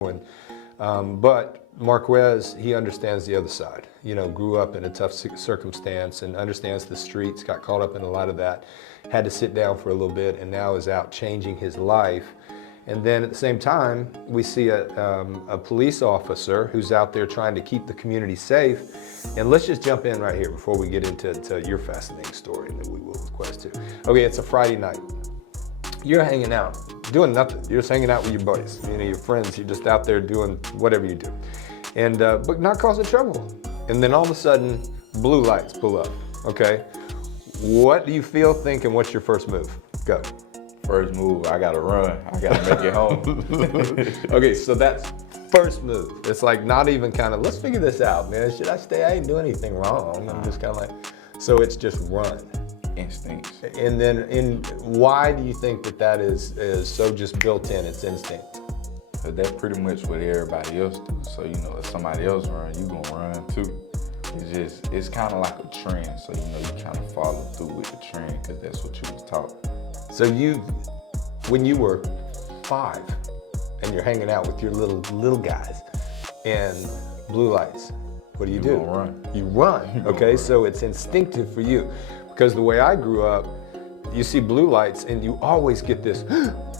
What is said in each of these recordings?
But Marquez, he understands the other side. Grew up in a tough circumstance and understands the streets, got caught up in a lot of that, had to sit down for a little bit, and now is out changing his life. And then at the same time, we see a police officer who's out there trying to keep the community safe. And let's just jump in right here before we get into your fascinating story, and then we will with Quest too. Okay, it's a Friday night. You're hanging out, doing nothing. You're just hanging out with your buddies, your friends. You're just out there doing whatever you do, and but not causing trouble. And then all of a sudden, blue lights pull up. Okay, what do you feel, think, and what's your first move? Go. First move, I gotta run. I gotta make it home. Okay, so that's first move. It's like not even kind of, let's figure this out, man. Should I stay? I ain't doing anything wrong. I'm just kind of like, so it's just run. Instincts. And then why do you think that is so just built in, it's instinct? But that's pretty much what everybody else do. So, if somebody else run, you gonna run too. It's kind of like a trend. So, you kind of follow through with the trend because that's what you was taught. So when you were 5 and you're hanging out with your little guys and blue lights, what do? You run. You run, okay? So it's instinctive for you. Because the way I grew up, you see blue lights and you always get this,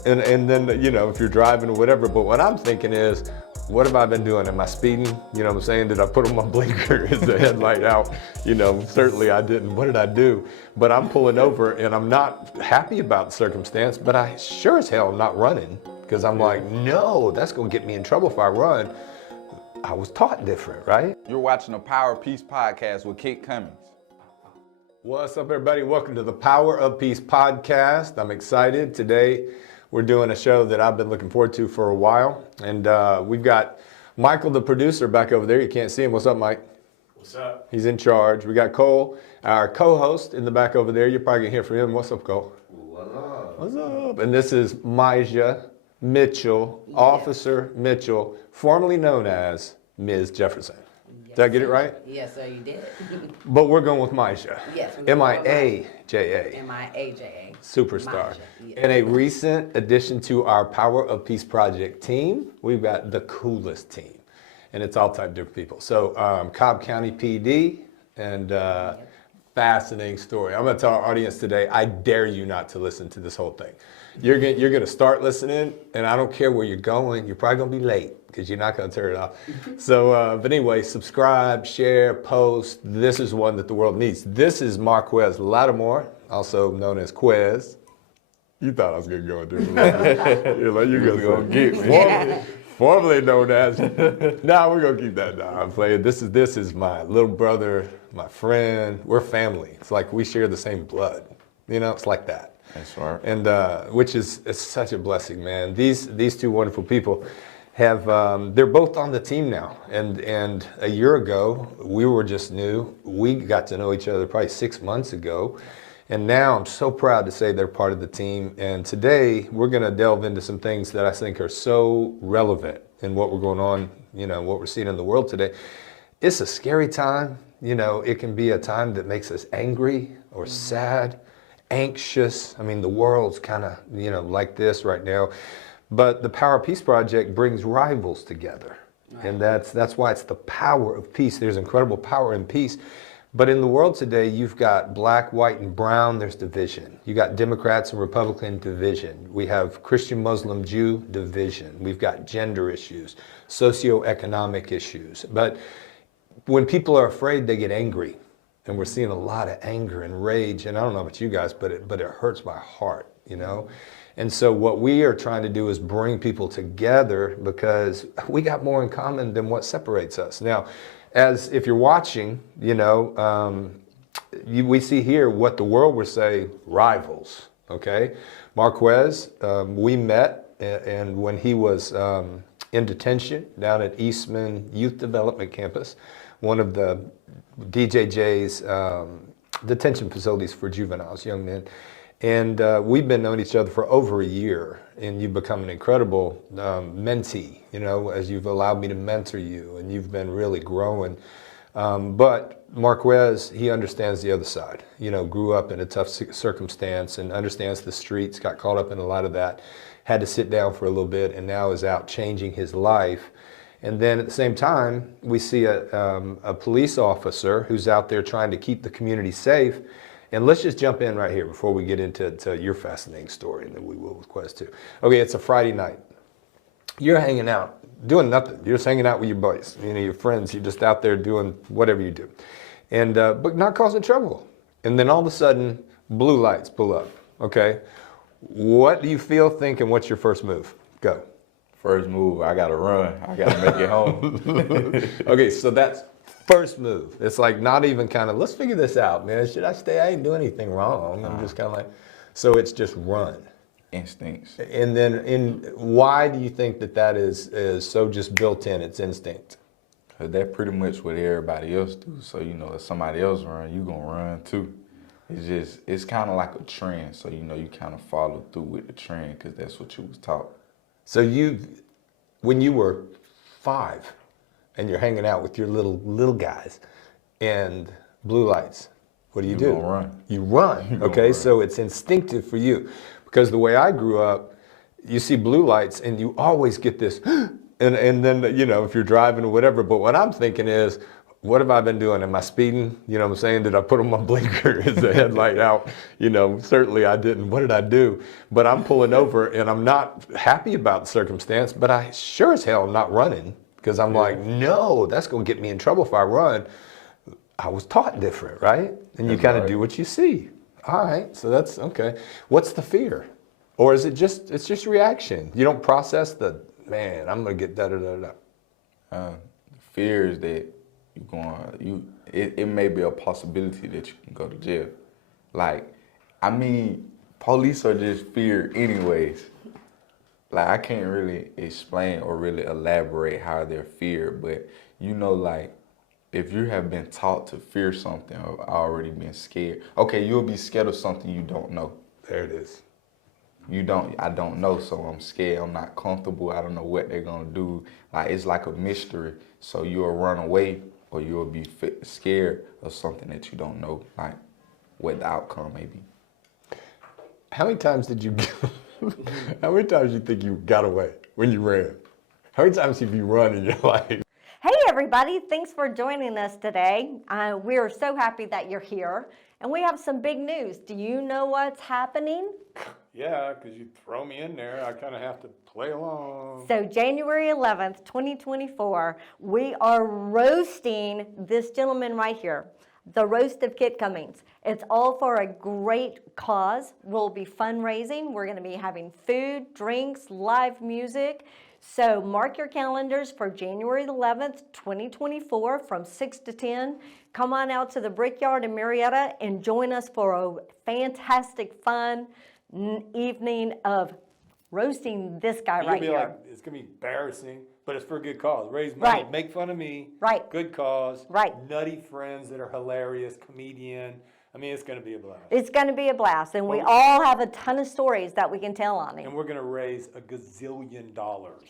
and then, if you're driving or whatever, but what I'm thinking is, what have I been doing? Am I speeding? You know what I'm saying? Did I put on my blinker? Is the headlight out? Certainly I didn't. What did I do? But I'm pulling over and I'm not happy about the circumstance, but I sure as hell am not running because I'm like, no, that's gonna get me in trouble if I run. I was taught different, right? You're watching the Power of Peace podcast with Kit Cummings. What's up, everybody? Welcome to the Power of Peace podcast. I'm excited. Today, we're doing a show that I've been looking forward to for a while. And we've got Michael, the producer, back over there. You can't see him. What's up, Mike? What's up? He's in charge. We got Cole, our co-host, in the back over there. You're probably going to hear from him. What's up, Cole? What's up? What's up? And this is Maisha Mitchell, yeah. Officer Mitchell, formerly known as Ms. Jefferson. Yes, Did I get it right? Yes, sir, you did. But we're going with Maisha. Yes. M-I-A-J-A. M-I-A-J-A. Superstar. Yes. And a recent addition to our Power of Peace Project team, we've got the coolest team. And it's all type of different people. So Cobb County PD and fascinating story. I'm going to tell our audience today, I dare you not to listen to this whole thing. You're going to start listening, and I don't care where you're going. You're probably going to be late because you're not going to turn it off. So, but anyway, subscribe, share, post. This is one that the world needs. This is Marquez Lattimore, also known as Quez. You thought I was going to go into it. You're like, you're going to get me. Formerly known as. Nah, we're going to keep that down. I'm playing. This is my little brother, my friend. We're family. It's like we share the same blood. It's like that. That's right. And which is such a blessing, man. These two wonderful people have, they're both on the team now. And a year ago, we were just new. We got to know each other probably 6 months ago. And now I'm so proud to say they're part of the team. And today we're going to delve into some things that I think are so relevant in what we're going on, what we're seeing in the world today. It's a scary time. It can be a time that makes us angry or sad, anxious. I mean, the world's kind of, like this right now. But the Power of Peace Project brings rivals together. Right. And that's why it's the power of peace. There's incredible power in peace. But in the world today, you've got black, white, and brown, there's division. You got Democrats and Republican division. We have Christian, Muslim, Jew division. We've got gender issues, socioeconomic issues. But when people are afraid, they get angry. And we're seeing a lot of anger and rage. And I don't know about you guys, but it hurts my heart, And so what we are trying to do is bring people together because we got more in common than what separates us. Now, as if you're watching, we see here what the world would say rivals, okay? Marquez, we met and when he was in detention down at Eastman Youth Development Campus, one of the DJJ's detention facilities for juveniles, young men. And we've been knowing each other for over a year, and you've become an incredible mentee, as you've allowed me to mentor you, and you've been really growing. But Marquez, he understands the other side. Grew up in a tough circumstance and understands the streets, got caught up in a lot of that, had to sit down for a little bit, and now is out changing his life. And then at the same time, we see a police officer who's out there trying to keep the community safe. And let's just jump in right here before we get into your fascinating story, and then we will with Quest 2. Okay, it's a Friday night. You're hanging out, doing nothing. You're just hanging out with your buddies, your friends. You're just out there doing whatever you do, and but not causing trouble. And then all of a sudden, blue lights pull up. Okay, what do you feel, think, and what's your first move? Go. First move, I gotta run. I gotta make it home. Okay, so that's first move. It's like not even kind of, let's figure this out, man. Should I stay? I ain't doing anything wrong. I'm just kind of like, so it's just run. Instincts. And then why do you think that is so just built in, it's instinct? Cause that's pretty much what everybody else do. So, if somebody else run, you gonna run too. It's kind of like a trend. So, you kind of follow through with the trend because that's what you was taught. So when you were 5 and you're hanging out with your little guys and blue lights, what do? You gonna run. You run, okay? Run. So it's instinctive for you. Because the way I grew up, you see blue lights and you always get this, and then, if you're driving or whatever, but what I'm thinking is, what have I been doing? Am I speeding? You know what I'm saying? Did I put on my blinker? Is the headlight out? Certainly I didn't. What did I do? But I'm pulling over and I'm not happy about the circumstance, but I sure as hell am not running because I'm like, no, that's going to get me in trouble if I run. I was taught different, right? And you kind of do what you see. All right, so that's okay. What's the fear? Or is it's just reaction? You don't process man, I'm going to get da-da-da-da. The fear is that it may be a possibility that you can go to jail. Police are just fear anyways. I can't really explain or really elaborate how they're feared, but if you have been taught to fear something or already been scared, okay, you'll be scared of something you don't know. There it is. I don't know, so I'm scared. I'm not comfortable. I don't know what they're gonna do. It's like a mystery. So you'll run away or you'll be scared of something that you don't know, what the outcome may be. How many times did you how many times do you think you got away when you ran? How many times have you run in your life? Hey everybody, thanks for joining us today. We are so happy that you're here, and we have some big news. Do you know what's happening? Yeah, because you throw me in there, I kind of have to play along. So January 11th, 2024, we are roasting this gentleman right here, the Roast of Kit Cummings. It's all for a great cause. We'll be fundraising. We're going to be having food, drinks, live music. So mark your calendars for January 11th, 2024 from 6 to 10. Come on out to the Brickyard in Marietta and join us for a fantastic, fun evening of roasting this guy right here. It's going to be embarrassing, but it's for a good cause. Raise money, Right. Make fun of me. Right. Good cause. Right. Nutty friends that are hilarious, comedian. It's going to be a blast. It's going to be a blast, and we all have a ton of stories that we can tell on And him. we're going to raise $1 gazillion.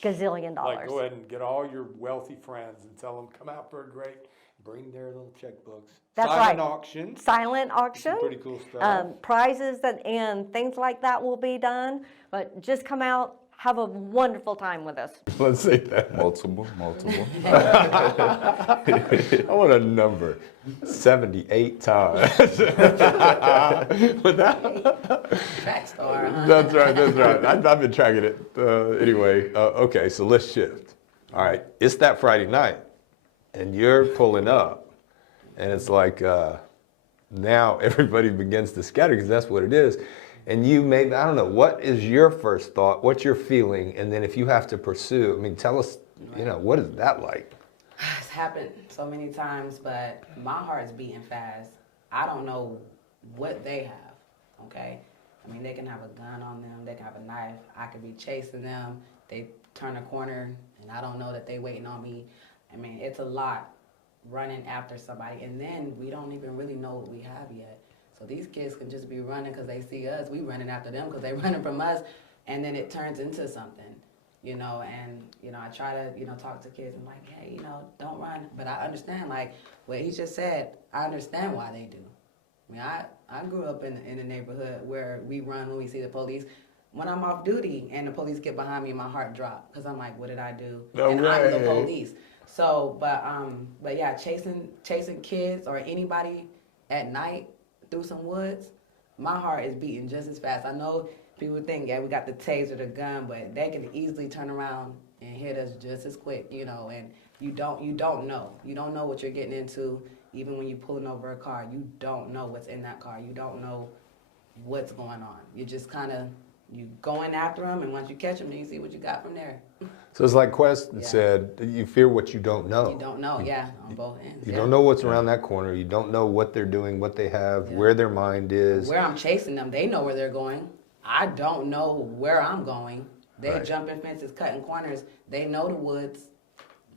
Gazillion dollars. Go ahead and get all your wealthy friends and tell them, come out for a great, bring their little checkbooks. That's Silent right. auction. Silent auction. Some pretty cool stuff. Prizes and things like that will be done. But just come out, have a wonderful time with us. Let's say that. Multiple. I want a number. 78 times. Track star, huh? That's right. I've been tracking it. Anyway, okay, so let's shift. All right, it's that Friday night, and you're pulling up, and it's like now everybody begins to scatter because that's what it is. And you maybe, I don't know, what is your first thought? What's your feeling? And then if you have to pursue, tell us, what is that like? It's happened so many times, but my heart's beating fast. I don't know what they have, okay? They can have a gun on them, they can have a knife, I could be chasing them, they turn a corner, and I don't know that they waiting on me. It's a lot running after somebody, and then we don't even really know what we have yet. So these kids can just be running because they see us, we running after them because they running from us, and then it turns into something. I try to, talk to kids and like, hey, don't run. But I understand, like what he just said, I understand why they do. I grew up in a neighborhood where we run when we see the police. when I'm off duty and the police get behind me, my heart drops because I'm like, what did I do? No and I'm the way. police. So, but yeah, chasing kids or anybody at night through some woods, my heart is beating just as fast. I know people think, yeah, we got the taser, the gun, but they can easily turn around and hit us just as quick, you know. And you don't know what you're getting into. Even when you're pulling over a car, you don't know what's in that car. You don't know what's going on. You just kind of you going after them, and once you catch them, then you see what you got from there. So it's like Quest Yeah. said, you fear what you don't know. You don't know, yeah, on both ends. You yeah. don't know what's around that corner. You don't know what they're doing, what they have, Yeah. where their mind is. Where I'm chasing them, they know where they're going. I don't know where I'm going. They Right. jumping fences, cutting corners. They know the woods.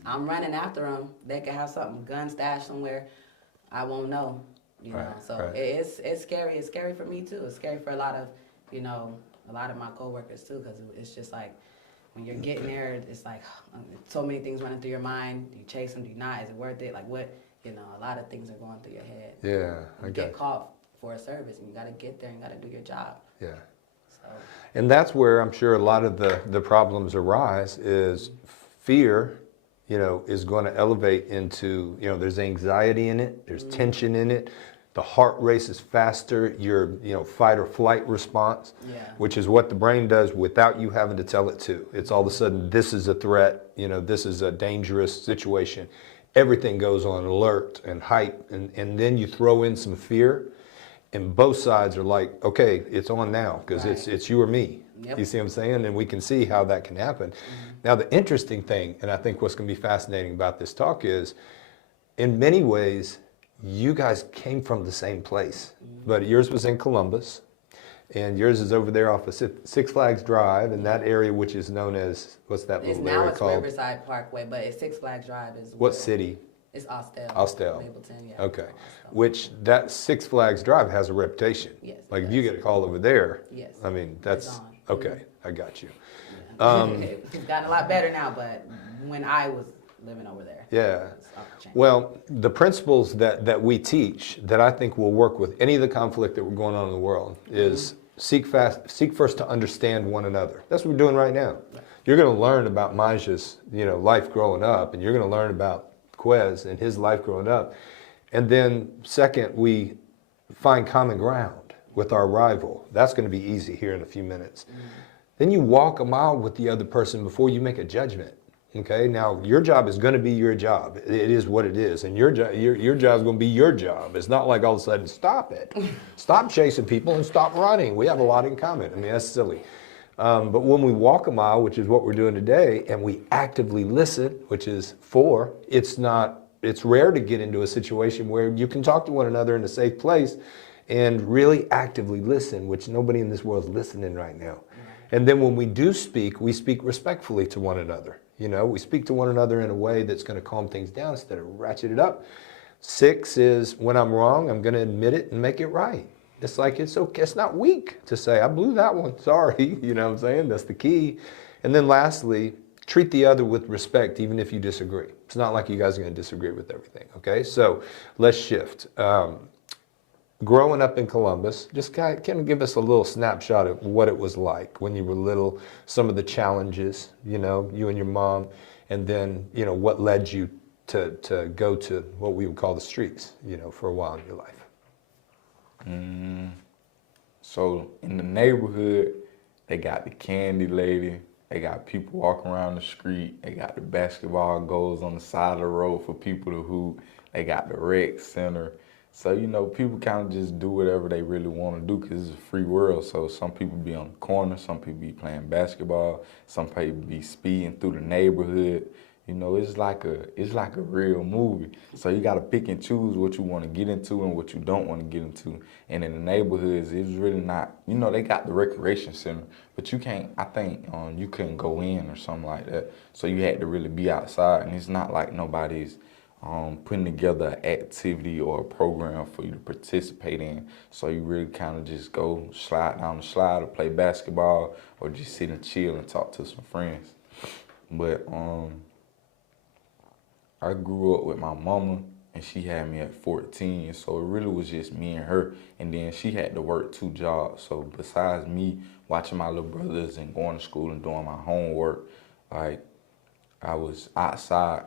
I'm running after them. They could have something, gun stashed somewhere. I won't know, you know. Right, So right. it's scary. It's scary for me too. It's scary for a lot of my coworkers too, because it's just like when you're getting there, it's like so many things running through your mind. Do you chase them? Do you not? Is it worth it? Like what? You know, a lot of things are going through your head. Yeah, I You got get called for a service, and you got to get there and got to do your job. Yeah. So And that's where I'm sure a lot of the problems arise is fear, you know, is going to elevate into, you know, there's anxiety in it, there's tension in it, the heart races faster, your, you know, fight or flight response, Yeah. which is what the brain does without you having to tell it to. It's all of a sudden, this is a threat, you know, this is a dangerous situation. Everything goes on alert and hype, and then you throw in some fear, and both sides are like, okay, it's on now, because Right. it's you or me. Yep. You see what I'm saying? And we can see how that can happen. Now, the interesting thing, and I think what's going to be fascinating about this talk is, in many ways, you guys came from the same place, but yours was in Columbus, and yours is over there off of Six Flags Drive, in that area which is known as, what's that it's little now area it's called? Riverside Parkway, but it's Six Flags Drive is What where- city? It's Austell. Austell. Mapleton, yeah. Okay. Austell. Which that Six Flags Drive has a reputation. Yes, it Like if you does. get a call over there, Yes. I mean, that's, It's on. okay, I got you. It's gotten a lot better now, but when I was living over there, Yeah. it's off the chain. Well, the principles that we teach that I think will work with any of the conflict that we're going on in the world is seek first to understand one another. That's what we're doing right now. You're going to learn about Maja's, you know, life growing up, and you're going to learn about Quez and his life growing up. And then second, we find common ground with our rival. That's going to be easy here in a few minutes. Then you walk a mile with the other person before you make a judgment. Okay, now your job is going to be your job. It is what it is, and your job is going to be your job. It's not like all of a sudden, stop it, stop chasing people and stop running. We have a lot in common. I mean, that's silly. But when we walk a mile, which is what we're doing today, and we actively listen, which is 4, it's rare to get into a situation where you can talk to one another in a safe place and really actively listen, which nobody in this world is listening right now. And then when we do speak, we speak respectfully to one another. You know, we speak to one another in a way that's going to calm things down instead of ratchet it up. 6 is when I'm wrong, I'm going to admit it and make it right. It's like, it's okay. It's not weak to say, I blew that one. Sorry. You know what I'm saying? That's the key. And then lastly, treat the other with respect, even if you disagree. It's not like you guys are going to disagree with everything. Okay. So let's shift. Growing up in Columbus, just kind of give us a little snapshot of what it was like when you were little, some of the challenges, you know, you and your mom, and then, you know, what led you to go to what we would call the streets, you know, for a while in your life. So in the neighborhood, they got the candy lady, they got people walking around the street, they got the basketball goals on the side of the road for people to hoop, they got the rec center. So, you know, people kind of just do whatever they really want to do because it's a free world. So some people be on the corner, some people be playing basketball, some people be speeding through the neighborhood. You know, it's like a real movie. So you got to pick and choose what you want to get into and what you don't want to get into. And in the neighborhoods, it's really not, you know, they got the recreation center, but you can't, I think you couldn't go in or something like that. So you had to really be outside, and it's not like nobody's putting together an activity or a program for you to participate in. So you really kind of just go slide down the slide or play basketball or just sit and chill and talk to some friends. But I grew up with my mama and she had me at 14. So it really was just me and her. And then she had to work 2 jobs. So besides me watching my little brothers and going to school and doing my homework, like I was outside,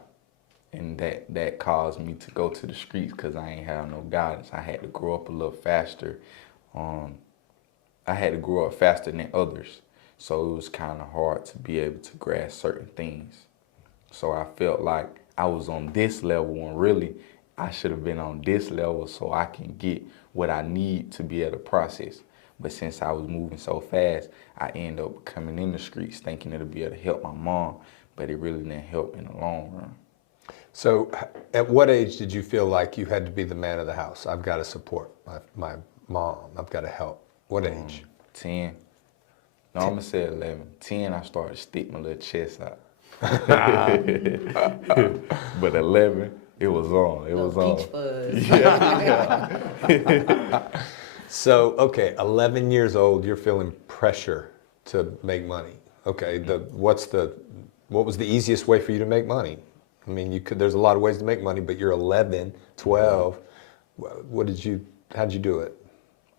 and that caused me to go to the streets because I ain't have no guidance. I had to grow up a little faster. I had to grow up faster than others. So it was kind of hard to be able to grasp certain things. So I felt like I was on this level when really I should have been on this level so I can get what I need to be able to process. But since I was moving so fast, I ended up coming in the streets thinking it'll be able to help my mom, but it really didn't help in the long run. So at what age did you feel like you had to be the man of the house? I've got to support my mom. I've got to help. What age? 10. No, I'm gonna say 11. 10, I started to stick my little chest out. But 11, it was on. It was on. Peach fuzz. So, okay, 11 years old, you're feeling pressure to make money. Okay, what was the easiest way for you to make money? I mean, there's a lot of ways to make money, but you're 11, 12. How'd you do it?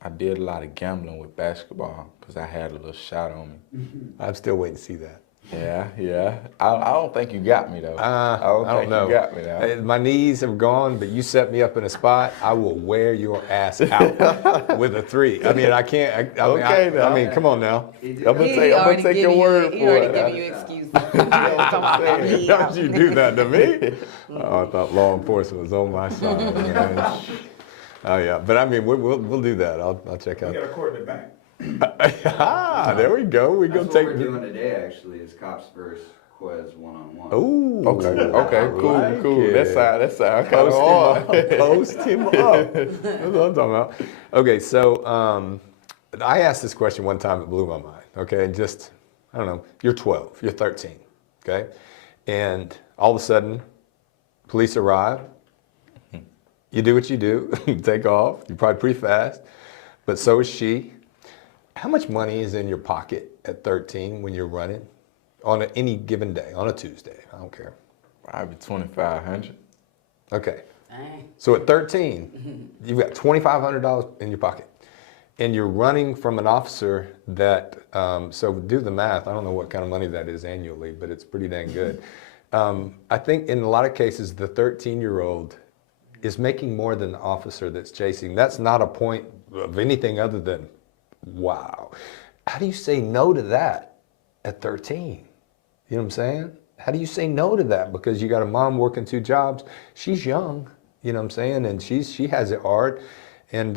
I did a lot of gambling with basketball because I had a little shot on me. I'm still waiting to see that. Yeah. I don't think you got me though. I don't think know. you got me though. My knees have gone, but you set me up in a spot. I will wear your ass out with a 3. I mean, I can't. I mean, come on now. I'm gonna take your word He for already it. giving you excuses. Don't you do that to me? Oh, I thought law enforcement was on my side. Man. Oh yeah, but I mean, we'll do that. I'll check out. We got a court in the back. There we go. We're That's gonna what take. we're doing today, actually, is cops versus Quez one-on-one. Ooh. Okay, cool. Like That sound kind of hard. Post him up. That's what I'm talking about. Okay, so I asked this question one time. It blew my mind. Okay, and just I don't know. You're 12. You're 13. Okay, and all of a sudden, police arrive. You do what you do. Take off. You're probably pretty fast, but so is she. How much money is in your pocket at 13 when you're running on any given day, on a Tuesday? I don't care. Probably 2,500. Okay. Dang. So at 13, you've got $2,500 in your pocket. And you're running from an officer that, so do the math. I don't know what kind of money that is annually, but it's pretty dang good. I think in a lot of cases, the 13-year-old is making more than the officer that's chasing. That's not a point of anything other than, wow. How do you say no to that at 13? You know what I'm saying? How do you say no to that? Because you got a mom working 2 jobs. She's young, you know what I'm saying? And she has it hard. And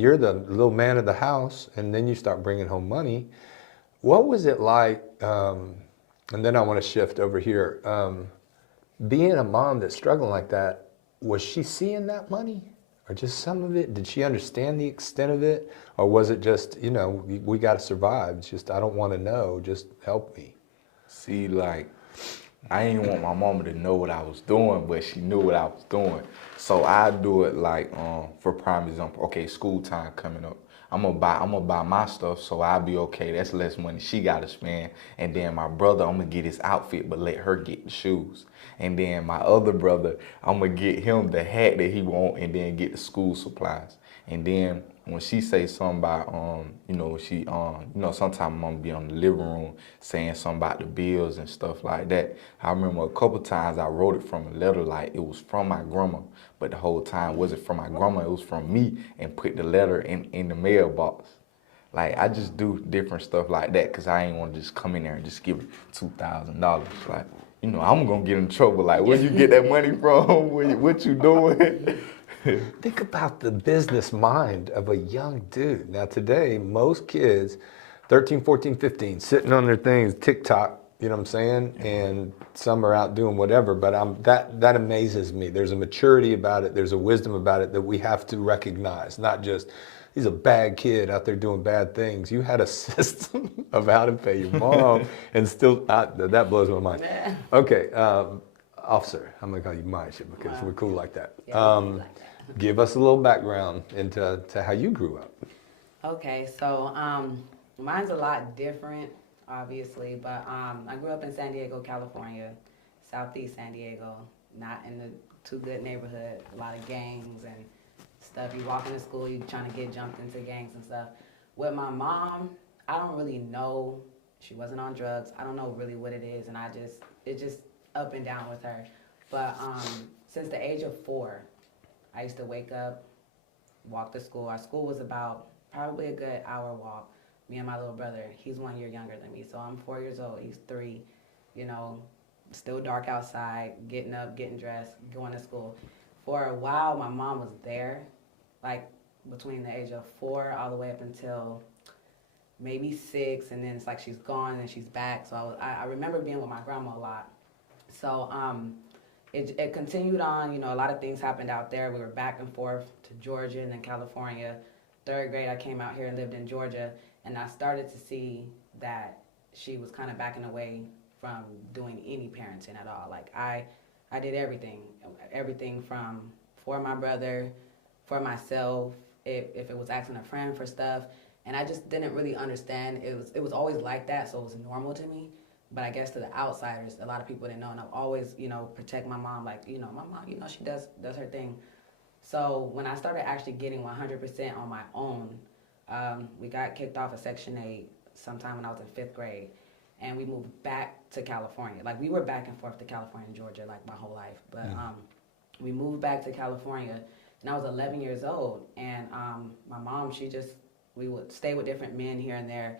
you're the little man of the house, and then you start bringing home money. What was it like, and then I want to shift over here, being a mom that's struggling like that, was she seeing that money or just some of it? Did she understand the extent of it? Or was it just, you know, we got to survive. It's just, I don't want to know, just help me. See, like, I didn't want my mama to know what I was doing, but she knew what I was doing. So I do it like, for prime example, okay, school time coming up. I'm gonna buy my stuff, so I'll be okay. That's less money she gotta spend. And then my brother, I'm gonna get his outfit, but let her get the shoes. And then my other brother, I'm gonna get him the hat that he want, and then get the school supplies. And then when she say something about, you know, sometimes I'm gonna be on the living room saying something about the bills and stuff like that. I remember a couple times I wrote it from a letter like it was from my grandma, but the whole time it wasn't from my grandma, it was from me, and put the letter in the mailbox. Like, I just do different stuff like that because I ain't want to just come in there and just give $2,000. Like, you know, I'm gonna get in trouble. Like, where you get that money from? What you doing? Think about the business mind of a young dude. Now today, most kids, 13, 14, 15, sitting on their things, TikTok, you know what I'm saying? And some are out doing whatever, but that amazes me. There's a maturity about it. There's a wisdom about it that we have to recognize, not just, he's a bad kid out there doing bad things. You had a system of how to pay your mom and still, that blows my mind. Okay, officer, I'm gonna call you Maisha because we're cool like that. Yeah, Give us a little background into how you grew up. Okay, so mine's a lot different, obviously, but I grew up in San Diego, California, Southeast San Diego, not in the too good neighborhood, a lot of gangs and stuff. You walk into school, you trying to get jumped into gangs and stuff. With my mom, I don't really know. She wasn't on drugs. I don't know really what it is, and it's just up and down with her. But since the age of 4, I used to wake up, walk to school. Our school was about probably a good hour walk. Me and my little brother, he's 1 year younger than me, so I'm 4 years old, he's 3, you know, still dark outside, getting up, getting dressed, going to school. For a while, my mom was there, like between the age of 4 all the way up until maybe 6, and then it's like she's gone and she's back. So I remember being with my grandma a lot. So it continued on, you know, a lot of things happened out there. We were back and forth to Georgia and then California. 3rd grade, I came out here and lived in Georgia, and I started to see that she was kind of backing away from doing any parenting at all. Like I did everything from for my brother, for myself, if it was asking a friend for stuff, and I just didn't really understand. It was always like that, so it was normal to me. But I guess to the outsiders, a lot of people didn't know, and I've always, you know, protect my mom. Like, you know, my mom, you know, she does her thing. So when I started actually getting 100% on my own, we got kicked off of Section 8 sometime when I was in 5th grade, and we moved back to California. Like, we were back and forth to California and Georgia, like, my whole life. But we moved back to California, and I was 11 years old, and my mom, we would stay with different men here and there.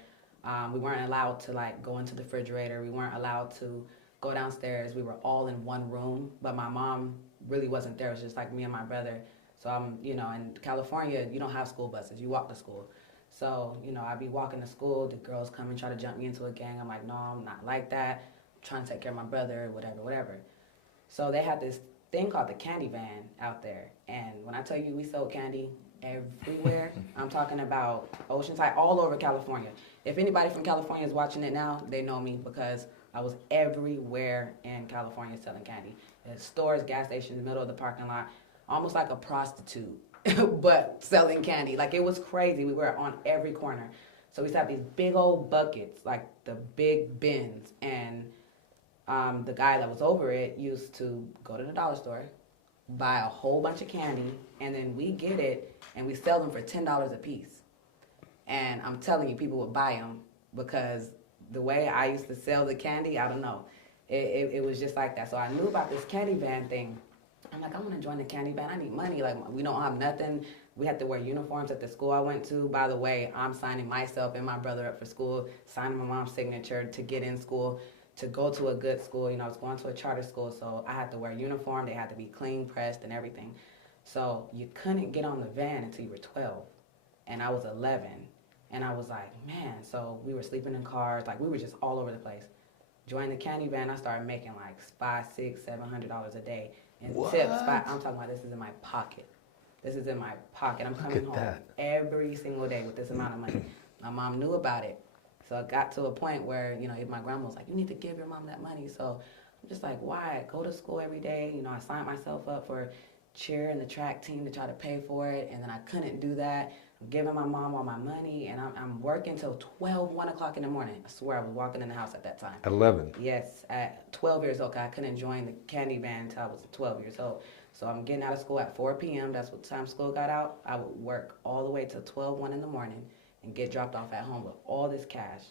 We weren't allowed to, like, go into the refrigerator. We weren't allowed to go downstairs. We were all in one room, but my mom really wasn't there. It was just like me and my brother. So you know, in California, you don't have school buses. You walk to school. So, you know, I'd be walking to school. The girls come and try to jump me into a gang. I'm like, no, I'm not like that. I'm trying to take care of my brother, whatever. So they had this thing called the candy van out there. And when I tell you we sold candy everywhere, I'm talking about Oceanside, all over California. If anybody from California is watching it now, they know me because I was everywhere in California selling candy. At stores, gas stations, middle of the parking lot, almost like a prostitute, but selling candy. Like, it was crazy. We were on every corner. So we used to have these big old buckets, like the big bins, and the guy that was over it used to go to the dollar store, buy a whole bunch of candy, and then we get it, and we sell them for $10 a piece. And I'm telling you, people would buy them because the way I used to sell the candy, I don't know. It was just like that. So I knew about this candy van thing. I'm like, I want to join the candy van. I need money. Like, we don't have nothing. We had to wear uniforms at the school I went to. By the way, I'm signing myself and my brother up for school, signing my mom's signature to get in school, to go to a good school. You know, I was going to a charter school, so I had to wear a uniform. They had to be clean, pressed, and everything. So you couldn't get on the van until you were 12, and I was 11. And I was like, man, so we were sleeping in cars. Like, we were just all over the place. Joined the candy van, I started making like $500, $600, $700 a day. And tips, I'm talking about, this is in my pocket. This is in my pocket. I'm coming home every single day with this amount of money. My mom knew about it. So it got to a point where, you know, my grandma was like, you need to give your mom that money. So I'm just like, why? Go to school every day. You know, I signed myself up for cheer and the track team to try to pay for it. And then I couldn't do that. I'm giving my mom all my money, and I'm working till 1 o'clock in the morning. I swear I was walking in the house at that time. At 11? Yes, at 12 years old, 'cause I couldn't join the candy van until I was 12 years old. So I'm getting out of school at 4 p.m. That's what time school got out. I would work all the way till 1 in the morning and get dropped off at home with all this cash.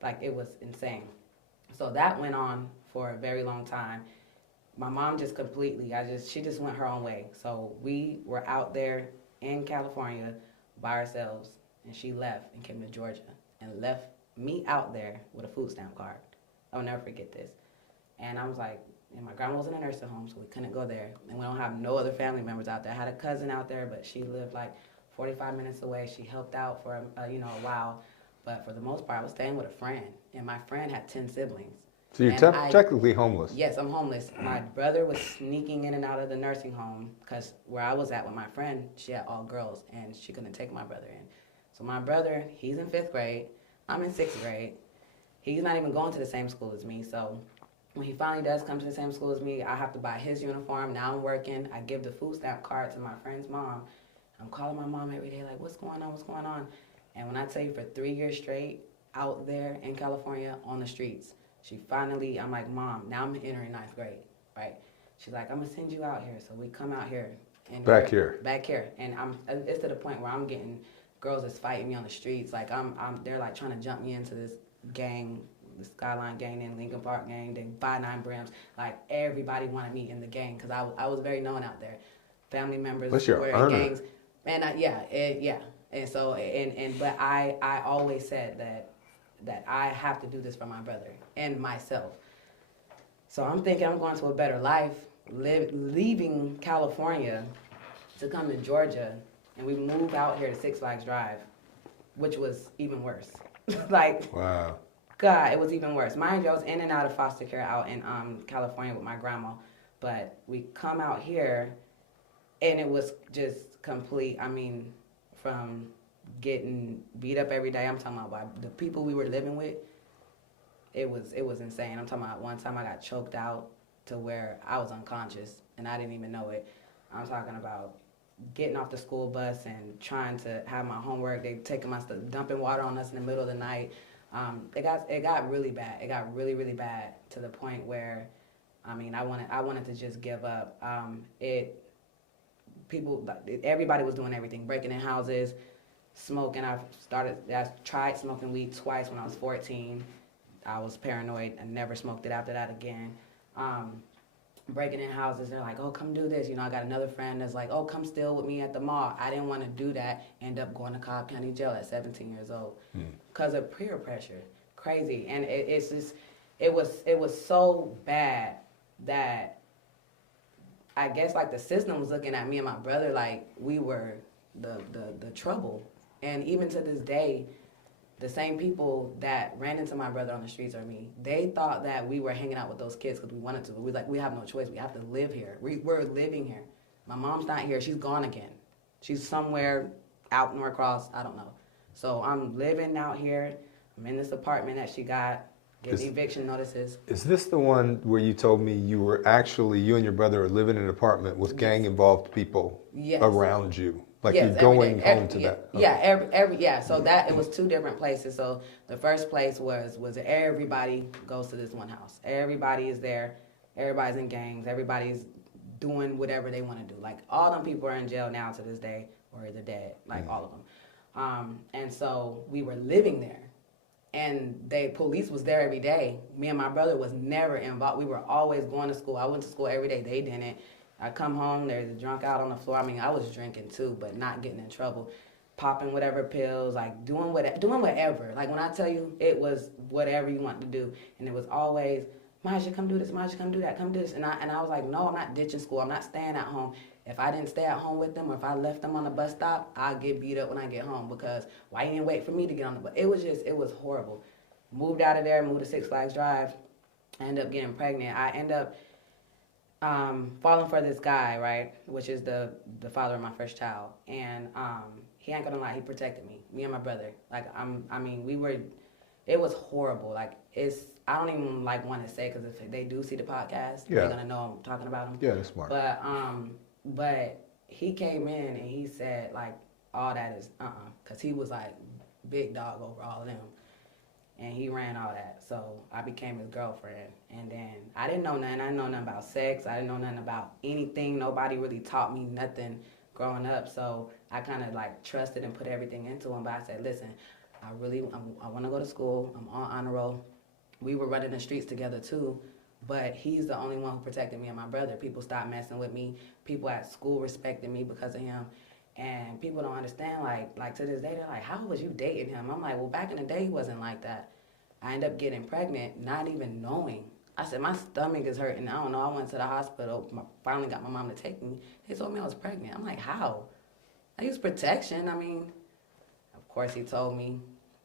Like, it was insane. So that went on for a very long time. My mom just completely, she just went her own way. So we were out there in California by ourselves, and she left and came to Georgia and left me out there with a food stamp card. I'll never forget this. And I was like, and my grandma was in a nursing home, so we couldn't go there. And we don't have no other family members out there. I had a cousin out there, but she lived like 45 minutes away. She helped out for a while, but for the most part, I was staying with a friend, and my friend had 10 siblings. So you're technically homeless. Yes, I'm homeless. My brother was sneaking in and out of the nursing home because where I was at with my friend, she had all girls, and she couldn't take my brother in. So my brother, he's in 5th grade. I'm in 6th grade. He's not even going to the same school as me. So when he finally does come to the same school as me, I have to buy his uniform. Now I'm working. I give the food stamp card to my friend's mom. I'm calling my mom every day like, what's going on, what's going on? And when I tell you, for 3 years straight, out there in California on the streets, She finally, I'm like, Mom, now I'm entering 9th grade, right? She's like, I'm gonna send you out here. So we come out here. And Back here. Back here. And it's to the point where I'm getting girls that's fighting me on the streets. Like they're like trying to jump me into this gang, the Skyline gang and Lincoln Park gang, then 5'9" Brims. Like everybody wanted me in the gang because I was very known out there. Family members What's your were in earner? gangs. And yeah. And so, but I always said that I have to do this for my brother and myself. So I'm thinking I'm going to a better life, leaving California to come to Georgia, and we moved out here to Six Flags Drive, which was even worse. Like, Wow. God, it was even worse. Mind you, I was in and out of foster care out in California with my grandma, but we come out here, and it was just complete. I mean, from getting beat up every day, I'm talking about by the people we were living with. It was insane. I'm talking about one time I got choked out to where I was unconscious and I didn't even know it. I'm talking about getting off the school bus and trying to have my homework. They taking my stuff, dumping water on us in the middle of the night. It got really bad. It got really, really bad to the point where, I mean, I wanted to just give up. Everybody was doing everything, breaking in houses, smoking. I tried smoking weed twice when I was 14. I was paranoid. I never smoked it after that again. Breaking in houses, they're like, oh, come do this. You know, I got another friend that's like, oh, come steal with me at the mall. I didn't want to do that. End up going to Cobb County Jail at 17 years old because of peer pressure. Crazy. And it was so bad that I guess like the system was looking at me and my brother like we were the trouble. And even to this day, the same people that ran into my brother on the streets or me, they thought that we were hanging out with those kids because we wanted to. We like, we have no choice. We have to live here. We're living here. My mom's not here. She's gone again. She's somewhere out Norcross. I don't know. So I'm living out here. I'm in this apartment that she got. Getting eviction notices. Is this the one where you told me you and your brother are living in an apartment with gang-involved people around you? Like yes, you're going home to that? Okay. Yeah, so that, it was 2 different places. So the first place was everybody goes to this one house. Everybody is there. Everybody's in gangs. Everybody's doing whatever they want to do. Like all them people are in jail now to this day or they're dead, like all of them. And so we were living there. And police was there every day. Me and my brother was never involved. We were always going to school. I went to school every day. They didn't. I come home, there's a drunk out on the floor. I mean, I was drinking too, but not getting in trouble. Popping whatever pills, like doing whatever. Like when I tell you, it was whatever you want to do. And it was always, Maja, come do this. Maja, come do that. Come do this. And I was like, no, I'm not ditching school. I'm not staying at home. If I didn't stay at home with them or if I left them on the bus stop, I'll get beat up when I get home because why you didn't wait for me to get on the bus? It was horrible. Moved out of there, moved to Six Flags Drive. I ended up getting pregnant. I end up falling for this guy, right, which is the father of my first child. And he ain't gonna lie, he protected me and my brother. Like, it was horrible. Like, I don't even like want to say because if they do see the podcast, they're gonna know I'm talking about him. Yeah, that's smart. But he came in and he said, like, all that is, because he was, like, big dog over all of them. And he ran all that. So I became his girlfriend. And then I didn't know nothing. I didn't know nothing about sex. I didn't know nothing about anything. Nobody really taught me nothing growing up. So I kind of, like, trusted and put everything into him. But I said, listen, I want to go to school. I'm on honor roll. We were running the streets together, too. But he's the only one who protected me and my brother. People stopped messing with me. People at school respected me because of him. And people don't understand, like to this day, they're like, how was you dating him? I'm like, well, back in the day, he wasn't like that. I ended up getting pregnant, not even knowing. I said, my stomach is hurting. I don't know. I went to the hospital. Finally got my mom to take me. They told me I was pregnant. I'm like, how? I use protection. I mean, of course he told me.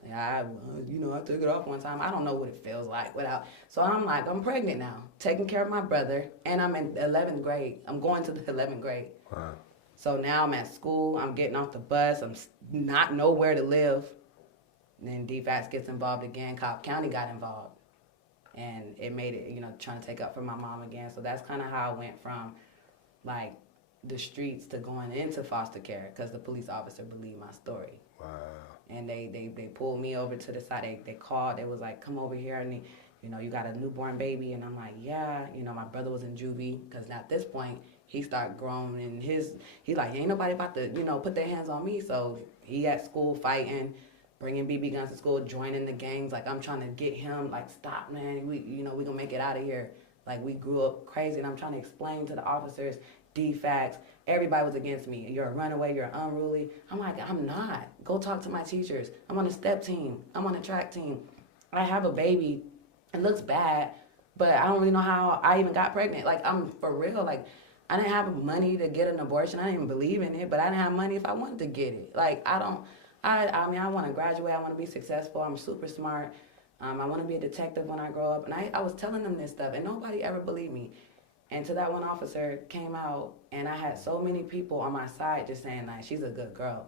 Yeah, I took it off one time. I don't know what it feels like without. So I'm like, I'm pregnant now, taking care of my brother, and I'm in 11th grade. I'm going to the 11th grade. Wow. So now I'm at school. I'm getting off the bus. I'm not nowhere to live. Then DFAX gets involved again. Cobb County got involved, and it made it, trying to take up for my mom again. So that's kind of how I went from, like, the streets to going into foster care because the police officer believed my story. Wow. And they pulled me over to the side. They called. They was like, come over here. And you know, you got a newborn baby, and I'm like, yeah, you know, my brother was in juvie, because at this point, he started growing, and he like, ain't nobody about to, you know, put their hands on me, so he at school fighting, bringing BB guns to school, joining the gangs, like, I'm trying to get him, like, stop, man, we gonna make it out of here, like, we grew up crazy, and I'm trying to explain to the officers, defects, everybody was against me, you're a runaway, you're unruly, I'm like, I'm not, go talk to my teachers, I'm on a step team, I'm on a track team, I have a baby. It looks bad, but I don't really know how I even got pregnant. Like, I'm for real. Like, I didn't have money to get an abortion. I didn't even believe in it, but I didn't have money if I wanted to get it. Like, I mean, I want to graduate. I want to be successful. I'm super smart. I want to be a detective when I grow up. And I was telling them this stuff, and nobody ever believed me. And to that one officer came out, and I had so many people on my side just saying, like, she's a good girl.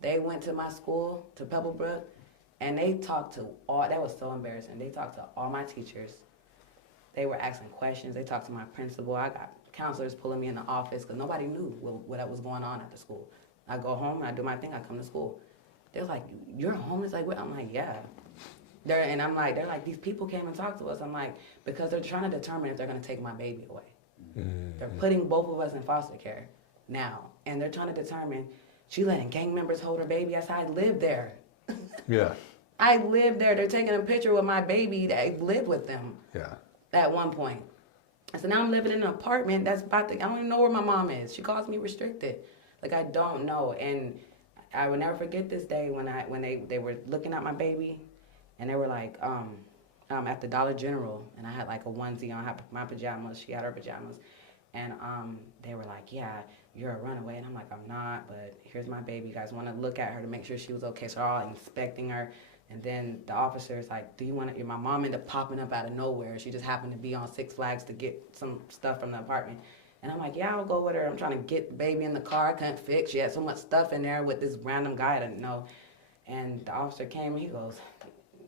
They went to my school, to Pebblebrook, and they talked to all, that was so embarrassing. They talked to all my teachers. They were asking questions. They talked to my principal. I got counselors pulling me in the office because nobody knew what was going on at the school. I go home, I do my thing, I come to school. They're like, you're homeless? Like, what? I'm like, yeah. They're like, these people came and talked to us. I'm like, because they're trying to determine if they're going to take my baby away. They're putting both of us in foster care now. And they're trying to determine, she letting gang members hold her baby. I said, I live there. Yeah. I lived there. They're taking a picture with my baby that lived with them Yeah. at one point. So now I'm living in an apartment that's about to, I don't even know where my mom is. She calls me restricted. Like, I don't know. And I will never forget this day when they were looking at my baby, and they were like, at the Dollar General, and I had like a onesie on, I had my pajamas, she had her pajamas, and they were like, yeah, you're a runaway, and I'm like, I'm not, but here's my baby, you guys want to look at her to make sure she was okay, so they're all inspecting her, and then the officer's like, do you want to, my mom ended up popping up out of nowhere, she just happened to be on Six Flags to get some stuff from the apartment, and I'm like, yeah, I'll go with her, I'm trying to get the baby in the car, I couldn't fix, she had so much stuff in there with this random guy I didn't know, and the officer came and he goes,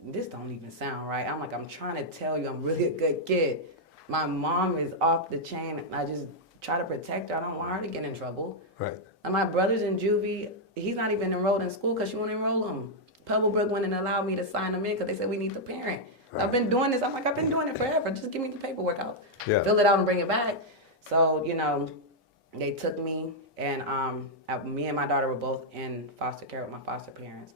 this don't even sound right. I'm like, I'm trying to tell you I'm really a good kid. My mom is off the chain, and I just try to protect her. I don't want her to get in trouble. Right. And my brother's in juvie. He's not even enrolled in school because she won't enroll him. Pebblebrook went and allowed me to sign him in because they said we need the parent. Right. I've been doing this. I'm like, I've been doing it forever. Just give me the paperwork. I'll Yeah. fill it out and bring it back. So, you know, they took me, and me and my daughter were both in foster care with my foster parents.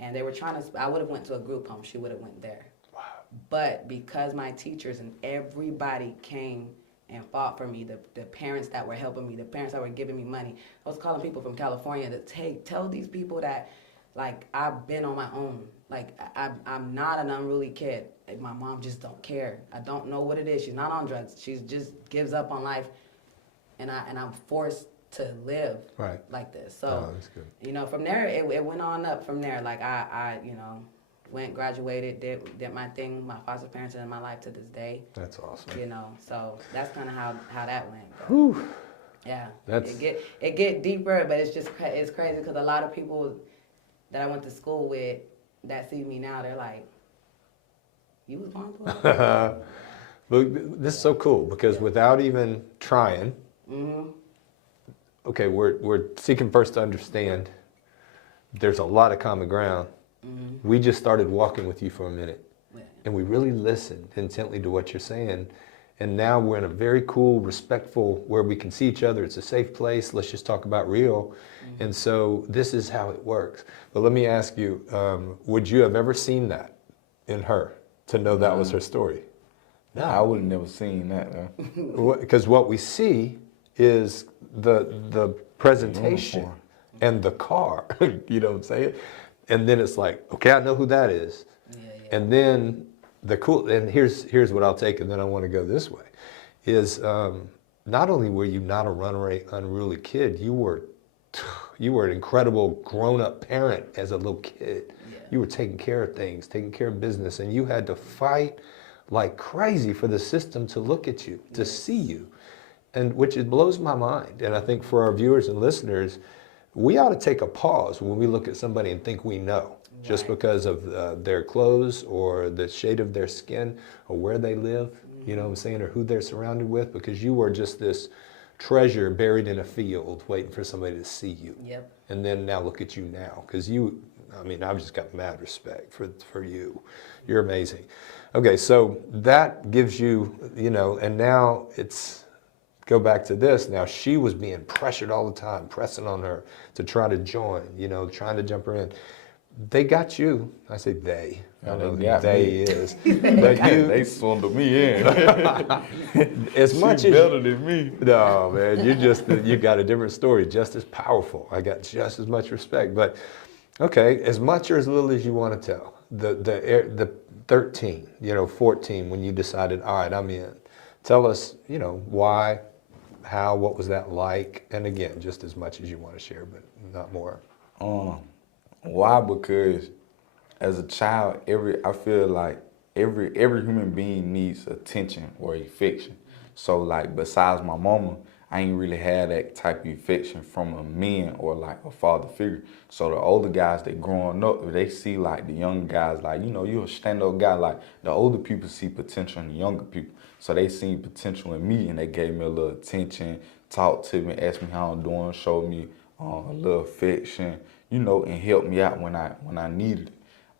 And they were trying to, I would have went to a group home, she would have went there. Wow. But because my teachers and everybody came and fought for me, the parents that were helping me, the parents that were giving me money, I was calling people from California to tell these people that, like, I've been on my own. Like, I'm not an unruly kid. Like, my mom just don't care. I don't know what it is. She's not on drugs. She just gives up on life. And I'm forced to live like this. So, that's good. you know, from there, it went on up from there. Like, I you know, went, graduated, did my thing. My foster parents are in my life to this day. That's awesome. You know, so that's kind of how that went. But, Whew. yeah, That's... it get deeper, but it's crazy because a lot of people that I went to school with that see me now, they're like, you was going through it? Look, this is so cool because without even trying, okay, we're seeking first to understand. There's a lot of common ground. We just started walking with you for a minute, and we really listened intently to what you're saying. And now we're in a very cool, respectful, where we can see each other. It's a safe place. Let's just talk about real. And so this is how it works. But let me ask you, would you have ever seen that in her to know that was her story? No, I would have never seen that though. Because what we see is the presentation and the car, you know what I'm saying? And then it's like, okay, I know who that is. And then and here's what I'll take, and then I want to go this way, is not only were you not a runaway, unruly kid, you were an incredible grown-up parent as a little kid. You were taking care of things, taking care of business, and you had to fight like crazy for the system to look at you, to see you, and which it blows my mind. And I think for our viewers and listeners, we ought to take a pause when we look at somebody and think we know, just because of their clothes or the shade of their skin or where they live, you know what I'm saying, or who they're surrounded with, because you were just this treasure buried in a field waiting for somebody to see you. And then now look at you now, because you I mean, I've just got mad respect for you. You're amazing. Okay, so that gives you, you know, and now it's, go back to this. Now she was being pressured all the time, pressing on her to try to join, you know, trying to jump her in. They got you. I say they. I don't know who they is. But They swindled me in. as much She as better than me. no, man, you got a different story, just as powerful. I got just as much respect. But okay, as much or as little as you want to tell. The 13, you know, 14 when you decided, all right, I'm in. Tell us, you know, why, how, what was that like? And again, just as much as you want to share, but not more. Why? Because as a child, I feel like every human being needs attention or affection. So like besides my mama, I ain't really had that type of affection from a man or like a father figure. So the older guys that growing up, they see like the younger guys, like, you know, you're a stand-up guy. Like the older people see potential in the younger people. So they seen potential in me and they gave me a little attention, talked to me, asked me how I'm doing, showed me a little affection, you know, and helped me out when I needed it.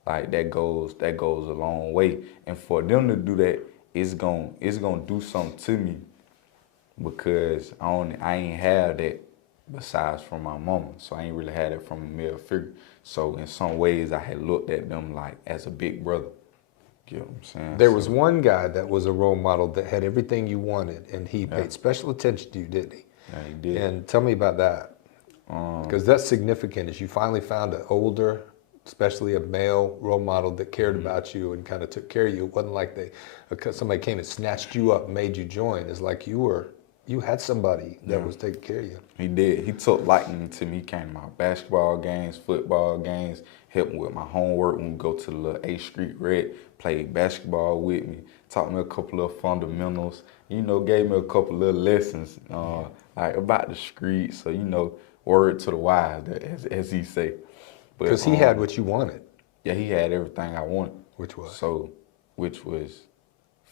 Like that goes a long way. And for them to do that, it's gonna do something to me because I ain't had that besides from my mama. So I ain't really had it from a male figure. So in some ways I had looked at them like as a big brother. You know what I'm saying? There was one guy that was a role model that had everything you wanted, and he paid special attention to you, didn't he? Yeah, he did. And tell me about that. Because that's significant, is you finally found an older, especially a male role model that cared about you and kind of took care of you. It wasn't like somebody came and snatched you up and made you join. It's like you had somebody that was taking care of you. He did. He took liking to me. He came to my basketball games, football games, helped me with my homework when we go to the little 8th Street Red, played basketball with me, taught me a couple of fundamentals, you know, gave me a couple little lessons like about the street. So, you know, word to the wise, as he say. Because he had what you wanted. Yeah, he had everything I wanted. Which was? Which was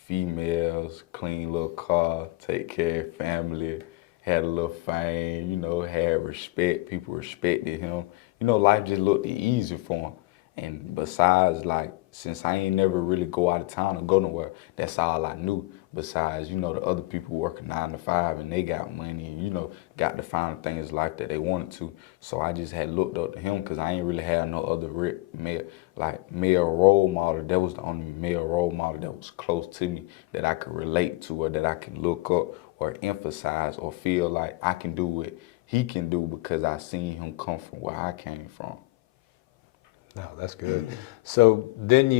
females, clean little car, take care of family, had a little fame, you know, had respect. People respected him. You know, life just looked easier for him. And besides, like, since I ain't never really go out of town or go nowhere, that's all I knew. Besides, you know, the other people working 9 to 5 and they got money and, you know, got to find things in life that they wanted to. So I just had looked up to him because I ain't really had no other male role model. That was the only male role model that was close to me that I could relate to or that I can look up or emphasize or feel like I can do what he can do because I seen him come from where I came from. No, that's good. So then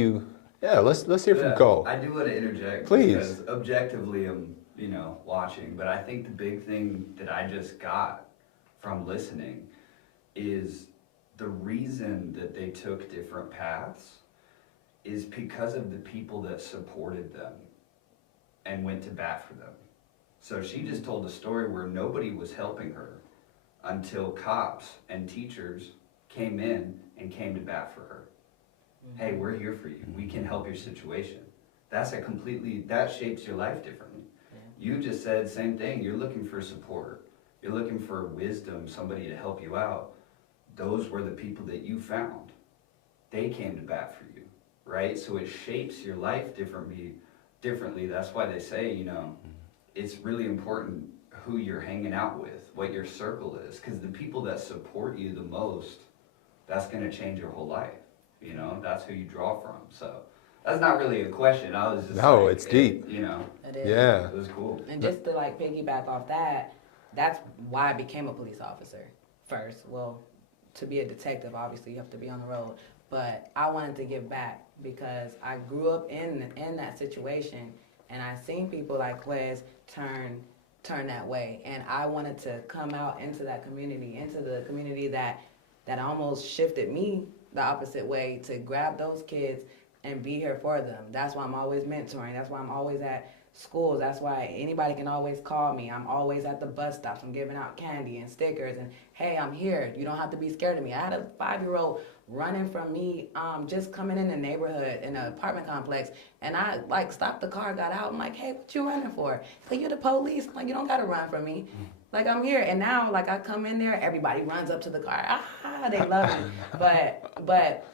let's hear from Cole. I do want to interject. Please. Because objectively I'm, you know, watching, but I think the big thing that I just got from listening is the reason that they took different paths is because of the people that supported them and went to bat for them. So she just told a story where nobody was helping her until cops and teachers came in and came to bat for her. Hey, we're here for you. We can help your situation. That shapes your life differently. You just said same thing. You're looking for support. You're looking for wisdom, somebody to help you out. Those were the people that you found. They came to bat for you, right? So it shapes your life differently. That's why they say, you know, it's really important who you're hanging out with, what your circle is, because the people that support you the most, that's going to change your whole life. You know, that's who you draw from. So that's not really a question. I was just It's deep. You know, It is. Yeah. it was cool. And just to like piggyback off that, that's why I became a police officer first. Well, to be a detective, obviously you have to be on the road. But I wanted to give back because I grew up in that situation, and I seen people like Quez turn that way. And I wanted to come out into that community, into the community that almost shifted me the opposite way, to grab those kids and be here for them. That's why I'm always mentoring. That's why I'm always at schools. That's why anybody can always call me. I'm always at the bus stops. I'm giving out candy and stickers and, hey, I'm here. You don't have to be scared of me. I had a 5-year-old running from me, just coming in the neighborhood in an apartment complex, and I like stopped the car, got out. I'm like, hey, what you running for? Like, you're the police. I'm like, you don't gotta run from me. Like I'm here, and now like I come in there, everybody runs up to the car. Ah, they love me. But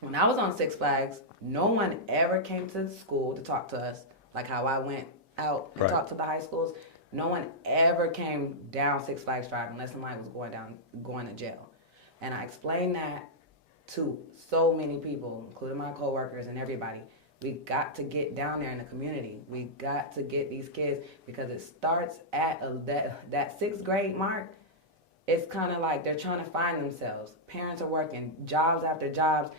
when I was on Six Flags, no one ever came to the school to talk to us. Like how I went out and Right. talked to the high schools. No one ever came down Six Flags Drive unless somebody was going to jail. And I explained that to so many people, including my coworkers and everybody. We got to get down there in the community. We got to get these kids, because it starts at that 6th grade mark. It's kind of like they're trying to find themselves. Parents are working jobs after jobs.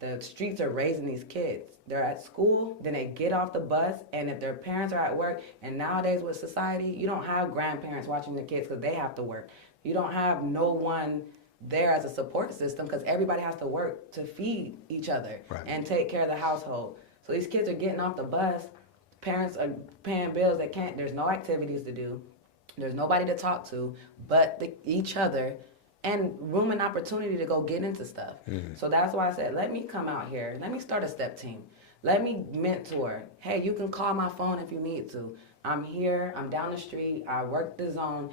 The streets are raising these kids. They're at school, then they get off the bus, and if their parents are at work, and nowadays with society, you don't have grandparents watching their kids because they have to work. You don't have no one there as a support system because everybody has to work to feed each other Right. and take care of the household. So these kids are getting off the bus, parents are paying bills they can't, there's no activities to do, there's nobody to talk to but each other, and room and opportunity to go get into stuff. So that's why I said, let me come out here, let me start a step team, let me mentor. Hey, you can call my phone if you need to. I'm here, I'm down the street, I work the zone,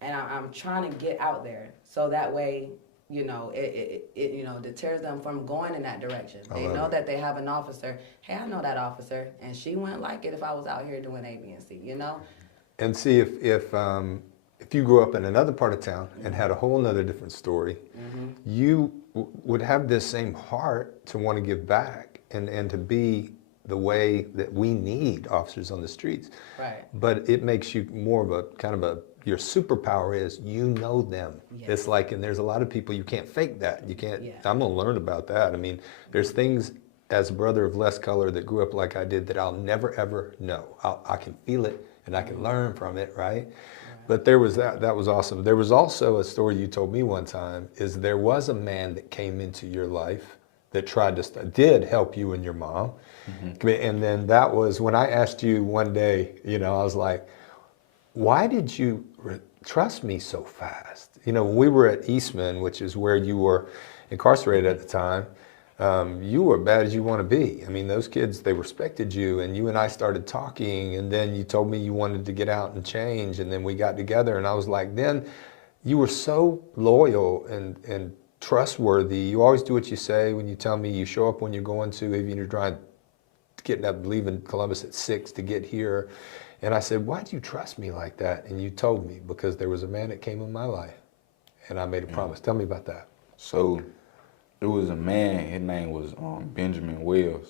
and I'm trying to get out there so that way, you know, it you know, deters them from going in that direction. They know that they have an officer. Hey, I know that officer, and she wouldn't like it if I was out here doing A, B, and C, you know? And see, if you grew up in another part of town and had a whole nother different story, you would have this same heart to want to give back and to be the way that we need officers on the streets. Right. But it makes you more of a kind of your superpower is you know them. Yes. It's like, and there's a lot of people, you can't fake that. You can't, Yeah. I'm gonna learn about that. I mean, there's things as a brother of less color that grew up like I did that I'll never ever know. I can feel it and I can learn from it, right? But there was that was awesome. There was also a story you told me one time, is there was a man that came into your life that tried to, did help you and your mom. And then that was when I asked you one day, you know, I was like, why did you trust me so fast? You know, when we were at Eastman, which is where you were incarcerated at the time, you were bad as you want to be. I mean, those kids, they respected you, and you and I started talking, and then you told me you wanted to get out and change, and then we got together, and I was like, then you were so loyal and trustworthy. You always do what you say. When you tell me, you show up when you're going to, even you're trying, getting up, leaving Columbus at 6 to get here. And I said, why'd you trust me like that? And you told me, because there was a man that came in my life, and I made a promise. Tell me about that. So it was a man, his name was Benjamin Wells.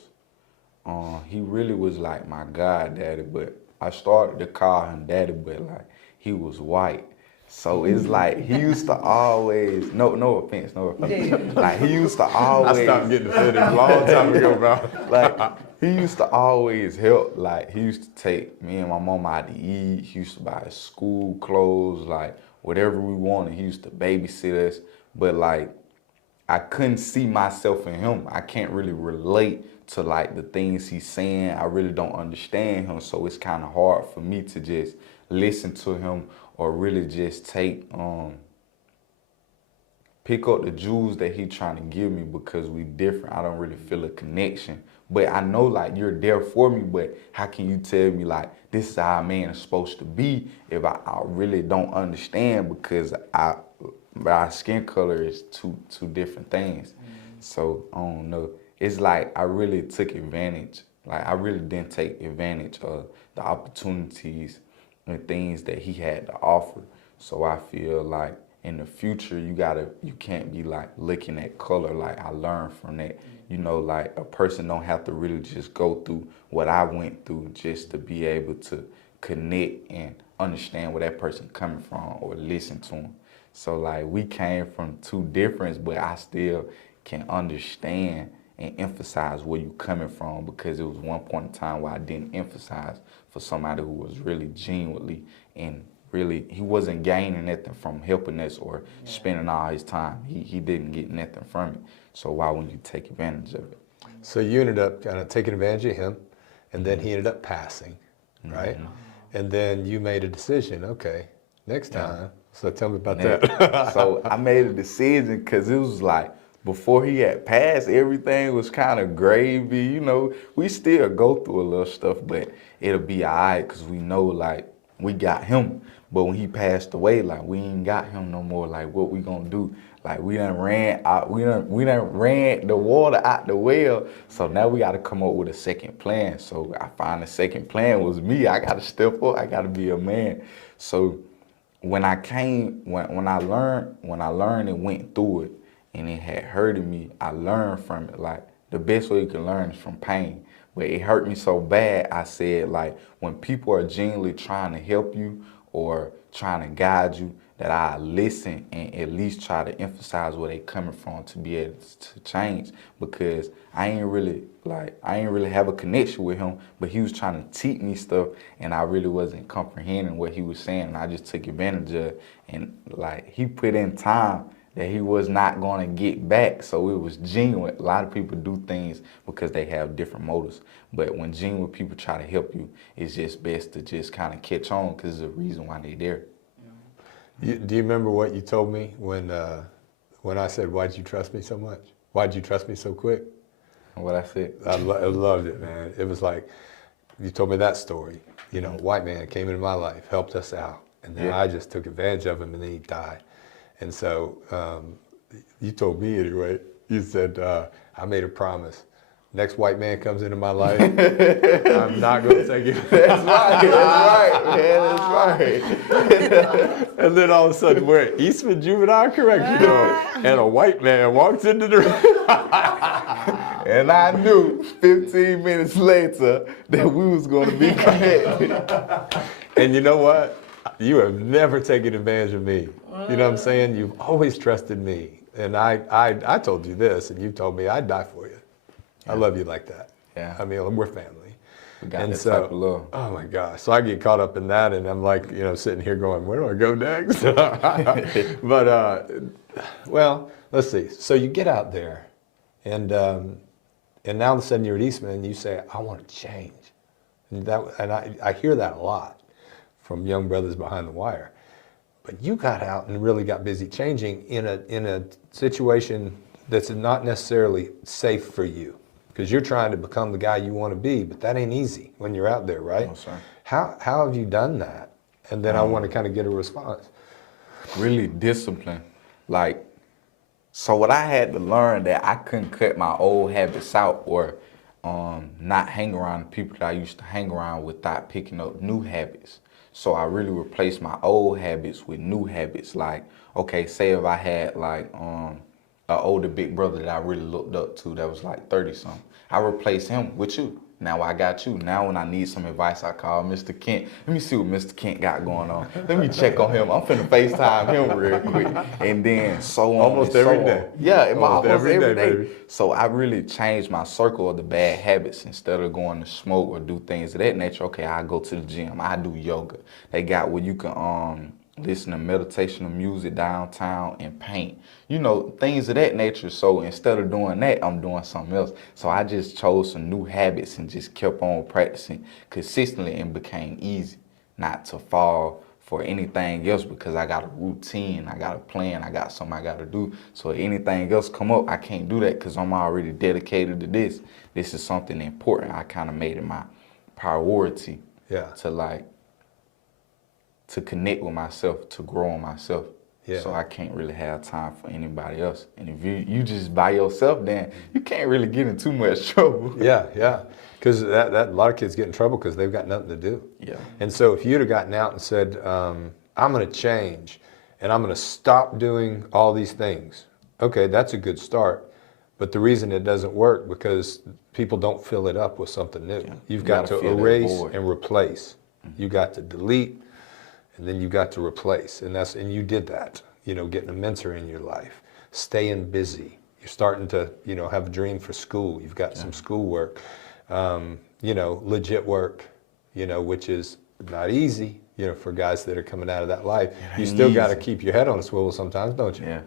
He really was like my goddaddy, but I started to call him daddy, but like he was white. So it's like he used to always, no offense. Like he used to always. I stopped getting offended a long time ago, bro. Like he used to always help. Like he used to take me and my mom out to eat. He used to buy us school clothes, like whatever we wanted. He used to babysit us. But like I couldn't see myself in him. I can't really relate to like the things he's saying. I really don't understand him. So it's kind of hard for me to just listen to him or really just pick up the jewels that he trying to give me, because we different. I don't really feel a connection. But I know like you're there for me, but how can you tell me like this is how a man is supposed to be if I really don't understand, because our skin color is two different things. So I don't know. It's like I really took advantage. Like I really didn't take advantage of the opportunities and things that he had to offer. So I feel like in the future, you can't be like looking at color. Like I learned from that. You know, like a person don't have to really just go through what I went through just to be able to connect and understand where that person coming from or listen to him. So like we came from two differences, but I still can understand and emphasize where you coming from, because it was one point in time where I didn't emphasize for somebody who was really genuinely and really, he wasn't gaining nothing from helping us or spending all his time. He didn't get nothing from it. So why wouldn't you take advantage of it? So you ended up kind of taking advantage of him, and then he ended up passing, right? And then you made a decision, okay, next time. So tell me about that. So I made a decision because it was like, before he had passed, everything was kind of gravy. You know, we still go through a little stuff, but it'll be all right because we know like we got him. But when he passed away, like we ain't got him no more. Like what we gonna do? Like we done ran ran the water out the well. So now we gotta come up with a second plan. So I find the second plan was me. I gotta step up. I gotta be a man. So when I learned and went through it, and it had hurted me, I learned from it. Like the best way you can learn is from pain. But it hurt me so bad, I said, like, when people are genuinely trying to help you or trying to guide you, that I listen and at least try to emphasize where they coming from to be able to change. Because I ain't really have a connection with him, but he was trying to teach me stuff, and I really wasn't comprehending what he was saying, and I just took advantage of it. And like, he put in time that he was not going to get back, so it was genuine. A lot of people do things because they have different motives, but when genuine people try to help you, it's just best to just kind of catch on, because there's a reason why they're there. Do you remember what you told me when I said, "Why'd you trust me so much? Why'd you trust me so quick?" And what I said? I loved it, man. It was like, you told me that story. You know, white man came into my life, helped us out, and then I just took advantage of him, and then he died. And so you told me anyway, you said, I made a promise. Next white man comes into my life, I'm not going to take it. That's right, man, that's right. And then all of a sudden, we're at Eastman Juvenile Correctional, and a white man walks into the room. And I knew 15 minutes later that we was going to be connected. And you know what? You have never taken advantage of me. You know what I'm saying? You've always trusted me. And I told you this, and you told me I'd die for you. I love you like that. Yeah. I mean, we're family. We got And that so, type of love. oh my gosh. So I get caught up in that, and I'm like, sitting here going, where do I go next? But, well, let's see. So you get out there, and now all of a sudden you're at Eastman, and you say, I want to change. And I hear that a lot from young brothers behind the wire. But you got out and really got busy changing in a situation that's not necessarily safe for you, because you're trying to become the guy you want to be, but that ain't easy when you're out there, right? No, sir. How have you done that? And then I want to kind of get a response. Really disciplined. Like, so what I had to learn that I couldn't cut my old habits out or not hang around the people that I used to hang around without picking up new habits. So I really replaced my old habits with new habits. Like, okay, say if I had like an older big brother that I really looked up to that was like 30-something, I replaced him with you. Now I got you. Now when I need some advice, I call Mr. Kent. Let me see what Mr. Kent got going on. Let me check on him. I'm finna FaceTime him real quick. And then so on. Almost and so every day. on. Yeah, almost every day. Baby. So I really changed my circle of the bad habits. Instead of going to smoke or do things of that nature, okay, I go to the gym. I do yoga. They got where you can listen to meditational music downtown and paint. Things of that nature. So instead of doing that, I'm doing something else. So I just chose some new habits and just kept on practicing consistently, and became easy not to fall for anything else, because I got a routine, I got a plan, I got something I got to do. So if anything else come up, I can't do that because I'm already dedicated to this. This is something important. I kind of made it my priority to connect with myself, to grow on myself. Yeah. So I can't really have time for anybody else. And if you just by yourself, then you can't really get in too much trouble. Yeah. Because that a lot of kids get in trouble because they've got nothing to do. Yeah. And so if you'd have gotten out and said, I'm going to change, and I'm going to stop doing all these things, okay, that's a good start. But the reason it doesn't work because people don't fill it up with something new. Yeah. You've got to erase and replace. Mm-hmm. You got to delete. And then you got to replace, and you did that, getting a mentor in your life, staying busy. You're starting to, have a dream for school. You've got some school work, legit work, which is not easy, for guys that are coming out of that life. You still got to keep your head on a swivel sometimes, don't you? Yeah.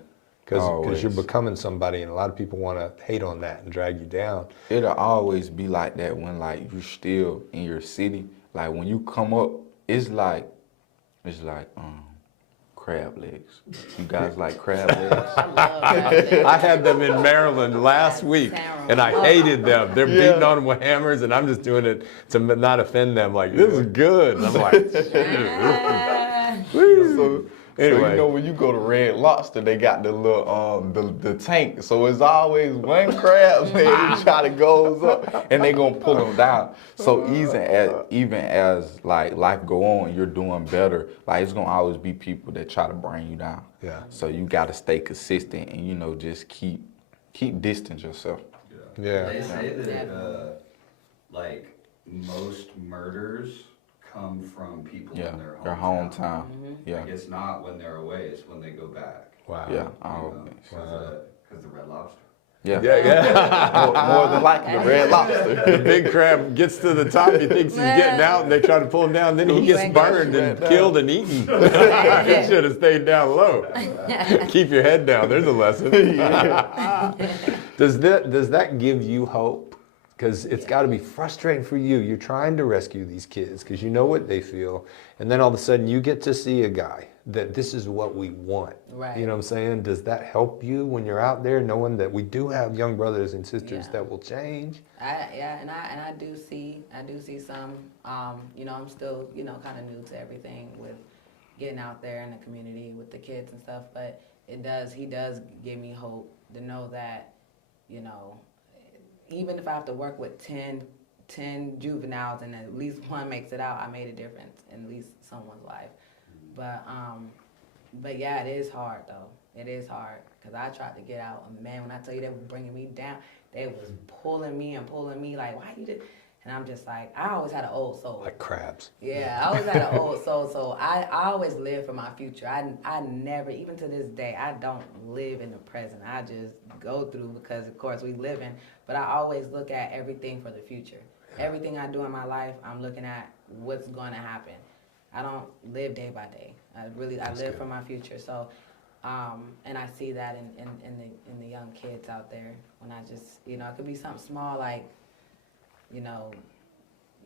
Because you're becoming somebody, and a lot of people want to hate on that and drag you down. It'll always be like that when you're still in your city. Like when you come up, it's like crab legs. You guys like crab legs? I love crab legs. I had them in Maryland last week, and I hated them. They're beating on them with hammers, and I'm just doing it to not offend them. Like, this is good. And I'm like, So Anyway. you know when you go to Red Lobster, they got the little the tank. So it's always one crab man try to goes up, and they gonna pull them down. So even as like life go on, you're doing better. Like it's gonna always be people that try to bring you down. Yeah. So you gotta stay consistent and just keep distance yourself. Yeah. They say that like most murders come from people Yeah, in their their hometown. hometown. Yeah, Like it's not when they're away; it's when they go back. Wow. yeah, always. Because the Red Lobster. Yeah, Yeah. more than likely the Red Lobster. The big crab gets to the top, he thinks he's getting out, and they try to pull him down, then he gets burned and killed and eaten. He should have stayed down low. Keep your head down, there's a lesson. Does that give you hope? Because it's got to be frustrating for you. You're trying to rescue these kids because you know what they feel. And then all of a sudden you get to see a guy that this is what we want. Right. You know what I'm saying? Does that help you when you're out there knowing that we do have young brothers and sisters that will change? I do see some, I'm still, kind of new to everything with getting out there in the community with the kids and stuff, but he does give me hope to know that, even if I have to work with 10 juveniles and at least one makes it out, I made a difference in at least someone's life. But yeah, it is hard though. It is hard because I tried to get out, and man, when I tell you they were bringing me down, they was pulling me like, why you did? And I'm just like, I always had an old soul. Like crabs. Yeah, I always had an old soul, so I always live for my future. I never, even to this day, I don't live in the present. I just go through because, of course, we live in, but I always look at everything for the future. Everything I do in my life, I'm looking at what's going to happen. I don't live day by day. I live for my future. So, and I see that in the young kids out there when I just, it could be something small like,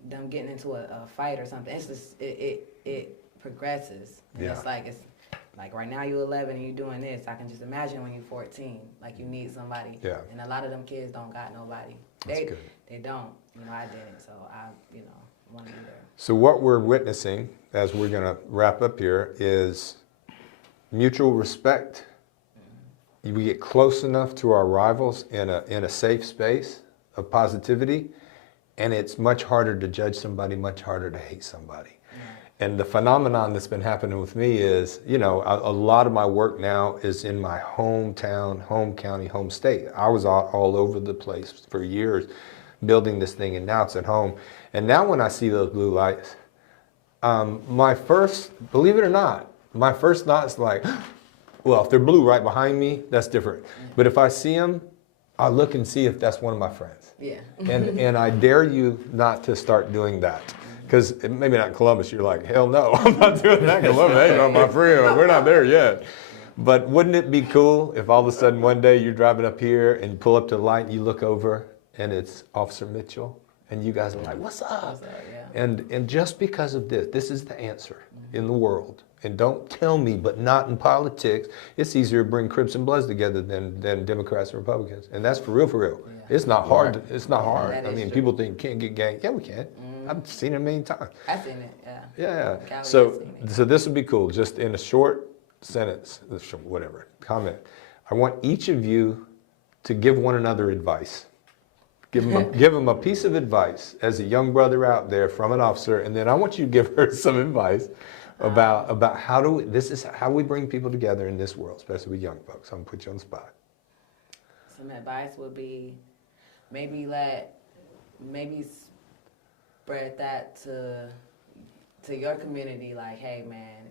them getting into a fight or something. It's just it progresses. And Yeah. it's like right now you're 11 and you're doing this. I can just imagine when you're 14, like you need somebody. Yeah. And a lot of them kids don't got nobody. That's good. They don't. I didn't. So I want to be there. So what we're witnessing, as we're going to wrap up here, is mutual respect. We get close enough to our rivals in a safe space of positivity, and it's much harder to judge somebody, much harder to hate somebody. And the phenomenon that's been happening with me is, a lot of my work now is in my hometown, home county, home state. I was all over the place for years building this thing, and now it's at home. And now when I see those blue lights, believe it or not, my first thought is like, well, if they're blue right behind me, that's different. But if I see them, I look and see if that's one of my friends. Yeah. And I dare you not to start doing that. Because maybe not in Columbus, you're like, hell no, I'm not doing that in Columbus. Hey, not my friend, we're not there yet. But wouldn't it be cool if all of a sudden one day you're driving up here and you pull up to the light and you look over and it's Officer Mitchell and you guys are like, what's up? Yeah. And just because of this is the answer in the world. And don't tell me, but not in politics. It's easier to bring Crips and Bloods together than Democrats and Republicans. And that's for real, for real. Yeah. It's not hard. It's not hard. That I is mean, true. people think you can't get gang. Yeah, we can. I've seen it a million times. I've seen it, yeah. Yeah. Cali So, has seen it. so this would be cool. Just in a short sentence, whatever, comment. I want each of you to give one another advice. Give them a piece of advice as a young brother out there from an officer, and then I want you to give her some advice about this is how we bring people together in this world, especially with young folks. I'm gonna put you on the spot. Some advice would be maybe spread that to your community, like, hey man,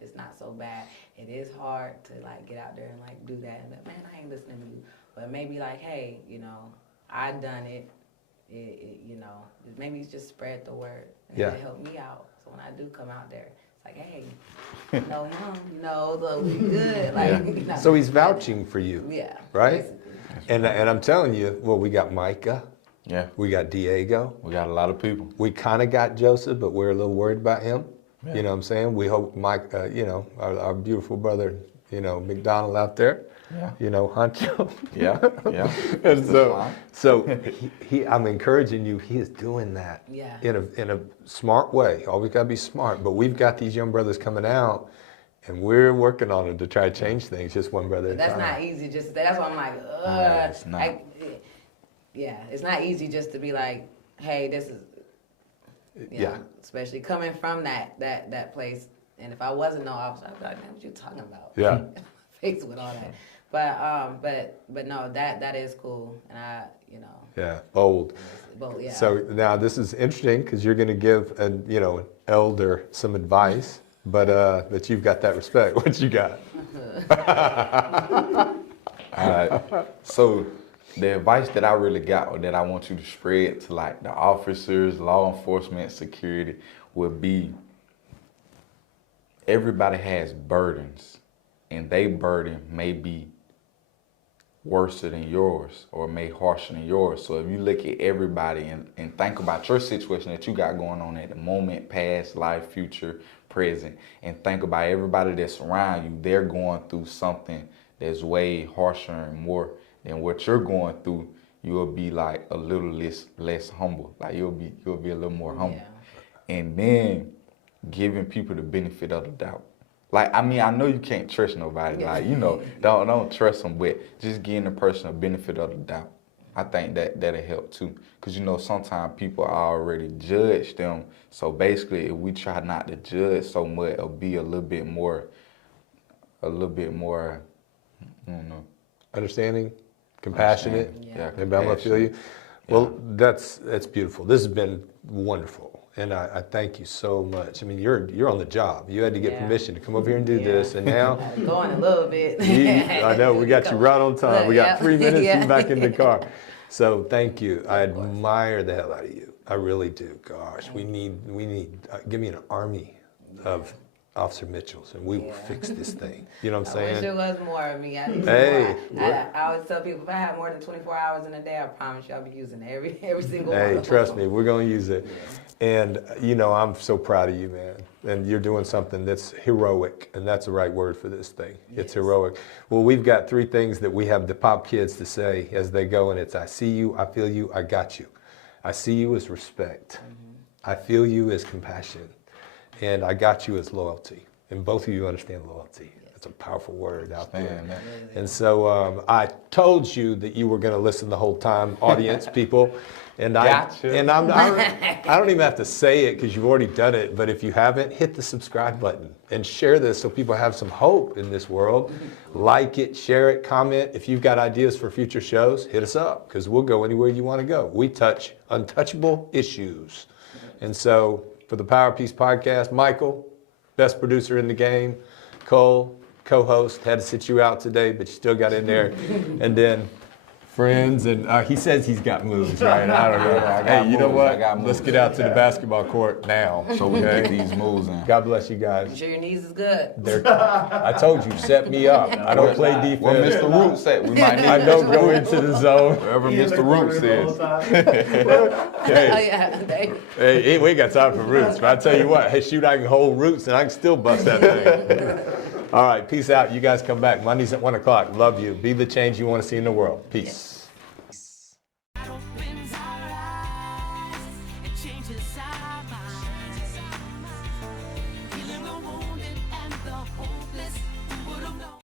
it's not so bad. It is hard to get out there and do that, and man, I ain't listening to you. But maybe hey, I done it. Maybe just spread the word. And Yeah. it'll help me out. So when I do come out there, it's like, hey, you know him, so we good. So he's vouching for you. Yeah. Right? Basically. And I'm telling you, well, we got Micah, Yeah, we got Diego, we got a lot of people. we kind of got Joseph, but we're a little worried about him. Yeah. You know what I'm saying? We hope Mike, our beautiful brother, you know, McDonald out there, Yeah. you know, Huncho. Yeah, yeah. And so, Fine. so I'm encouraging you. He is doing that Yeah. in a smart way. Always got to be smart. But we've got these young brothers coming out, and we're working on it to try to change things. Just one brother at a That's time. not easy. Just that's why I'm like, it's not. yeah, it's not easy just to be like, hey, this is, you know, especially coming from that place. And if I wasn't no officer, I'd be like, man, what you talking about? Yeah. Faced with all that. But no, that is cool, and I, you know, Yeah, bold. but yeah. So now this is interesting because you're going to give an elder some advice, but you've got that respect. What you got? All right. So the advice that I really got, or that I want you to spread to like the officers, law enforcement, security, would be everybody has burdens, and they burden may be worse than yours or may harsher than yours. So if you look at everybody and think about your situation that you got going on at the moment, past, life, future, present, and think about everybody that's around you, they're going through something that's way harsher and more than what you're going through, you'll be like a little less humble. Like you'll be a little more humble. Yeah. And then giving people the benefit of the doubt. Like, I mean, I know you can't trust nobody. Like, you know, don't trust them, but just giving the person a benefit of the doubt. I think that'll help too. Because, you know, sometimes people already judge them. So basically, if we try not to judge so much, it'll be a little bit more, I don't know. Understanding, compassionate. Yeah, Maybe I'm gonna feel you. Well, that's beautiful. This has been wonderful, and I thank you so much. I mean, you're on the job. You had to get Yeah. permission to come over here and do this, and now Going a little bit. I know we got you right on time. We got Yeah. 3 minutes Yeah. and back in the car. So thank you. I admire the hell out of you. I really do. Gosh, we need. Give me an army of Officer Mitchells, and we will fix this thing. You know what I'm I wish saying? there was more of me. I need Hey, more. I always tell people if I have more than 24 hours in a day, I promise you I'll be using every single one. Hey, of trust them. me, we're going to use it. And, you know, I'm so proud of you, man. And you're doing something that's heroic, and that's the right word for this thing. It's heroic. Well, we've got 3 things that we have the pop kids to say as they go, and it's I see you, I feel you, I got you. I see you as respect. I feel you as compassion. And I got you as loyalty. And both of you understand loyalty. It's a powerful word out there. And so I told you that you were going to listen the whole time, audience, people. And I don't even have to say it because you've already done it. But if you haven't, hit the subscribe button and share this so people have some hope in this world. Like it, share it, comment. If you've got ideas for future shows, hit us up because we'll go anywhere you want to go. We touch untouchable issues. And so for the Power Piece podcast, Michael, best producer in the game, Cole, co-host, had to sit you out today, but you still got in there. And then friends, and he says he's got moves, right? I don't know. Hey, you know what? Let's get out to the basketball court now. So we can get these moves in. God bless you I'm guys. sure your knees is good. I told you, set me up. I don't play defense. Well, Mr. Root said we might need I don't go into the zone. wherever Mr. Root says. Oh yeah. Hey, we ain't got time for roots, but I tell you what, hey, shoot, I can hold roots and I can still bust that thing. All right, peace out. You guys come back Mondays at 1 o'clock. Love you. Be the change you want to see in the world. Peace.